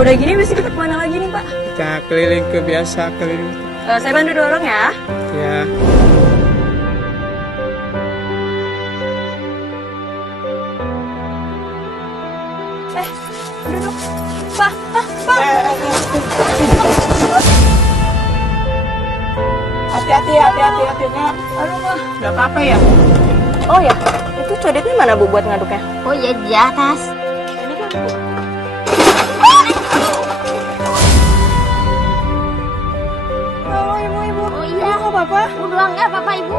udah gini, besok kita kemana lagi nih, Pak? Kita keliling ke biasa keliling. Saya bantu dorong ya. Ya. Duduk. Pak, Pak. Hati-hati nak. Aduh, Pak. Gak apa-apa ya? Oh ya, itu codetnya mana Bu buat ngaduknya? Oh ya, di atas. Ini kan Bu. Oh, ibu. Oh iya. Ibu, apa-apa? Udah enggak apa-apa, Ibu.